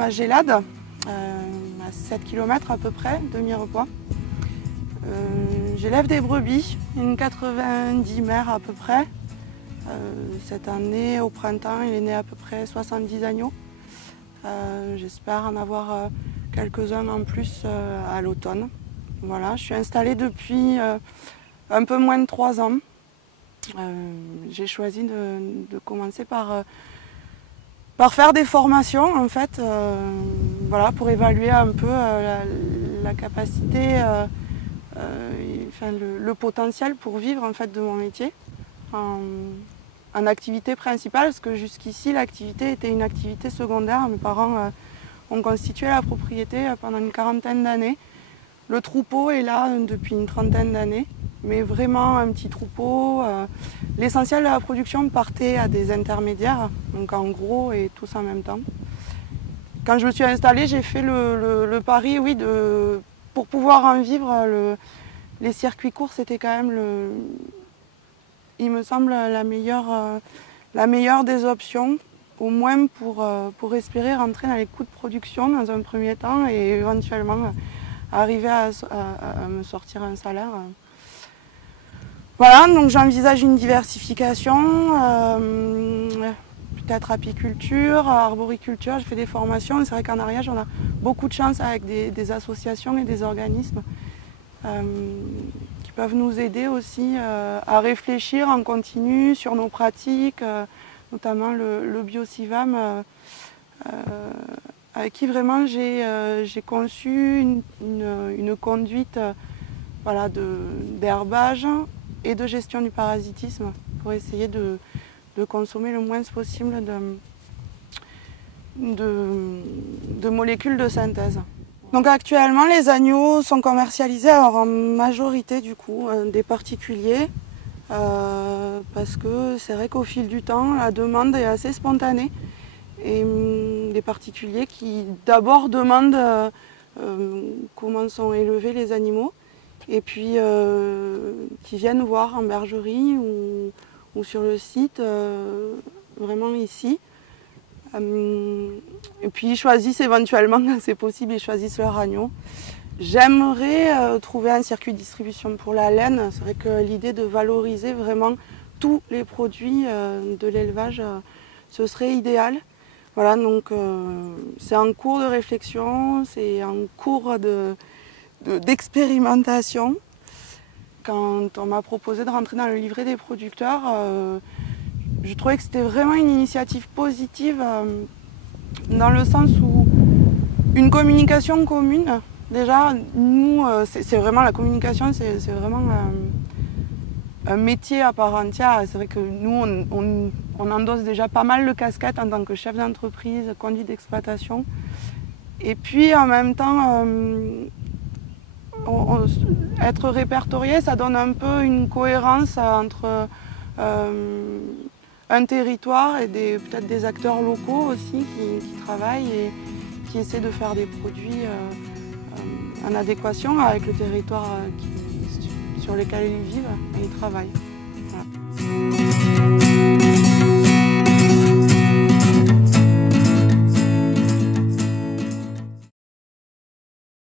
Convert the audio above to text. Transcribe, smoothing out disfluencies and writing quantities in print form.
Magélade, à 7 km à peu près de Mirepoix. J'élève des brebis, une 90 mères à peu près. Cette année, au printemps, il est né à peu près 70 agneaux. J'espère en avoir quelques-uns en plus à l'automne. Voilà, je suis installée depuis un peu moins de 3 ans. J'ai choisi de commencer par faire des formations en fait, voilà, pour évaluer un peu la capacité, le potentiel pour vivre en fait de mon métier en activité principale, parce que jusqu'ici l'activité était une activité secondaire. Mes parents ont constitué la propriété pendant une 40aine d'années. Le troupeau est là depuis une 30aine d'années, mais vraiment un petit troupeau. L'essentiel de la production partait à des intermédiaires, donc en gros et tous en même temps. Quand je me suis installée, j'ai fait le pari, oui, pour pouvoir en vivre, les circuits courts, c'était quand même, il me semble, la meilleure des options, au moins pour espérer rentrer dans les coûts de production dans un premier temps et éventuellement arriver à me sortir un salaire. Voilà, donc j'envisage une diversification, peut-être apiculture, arboriculture. J'ai fait des formations. C'est vrai qu'en Ariège, on a beaucoup de chance avec des associations et des organismes qui peuvent nous aider aussi à réfléchir en continu sur nos pratiques, notamment le BioCivam, avec qui vraiment j'ai conçu une conduite voilà, d'herbage et de gestion du parasitisme pour essayer de consommer le moins possible de molécules de synthèse. Donc actuellement, les agneaux sont commercialisés alors en majorité du coup des particuliers parce que c'est vrai qu'au fil du temps, la demande est assez spontanée et des particuliers qui d'abord demandent comment sont élevés les animaux et puis qui viennent voir en bergerie ou sur le site, vraiment ici. Et puis ils choisissent éventuellement, quand c'est possible, ils choisissent leur agneau. J'aimerais trouver un circuit de distribution pour la laine. C'est vrai que l'idée de valoriser vraiment tous les produits de l'élevage, ce serait idéal. Voilà, donc c'est en cours de réflexion, c'est en cours d'expérimentation. Quand on m'a proposé de rentrer dans le livret des producteurs, je trouvais que c'était vraiment une initiative positive dans le sens où une communication commune, déjà, nous, c'est vraiment la communication, c'est vraiment un métier à part entière. C'est vrai que nous, on endosse déjà pas mal de casquettes en tant que chef d'entreprise, conduite d'exploitation. Et puis en même temps, être répertorié, ça donne un peu une cohérence entre un territoire et peut-être des acteurs locaux aussi qui travaillent et qui essaient de faire des produits en adéquation avec le territoire sur lequel ils vivent et ils travaillent. Voilà.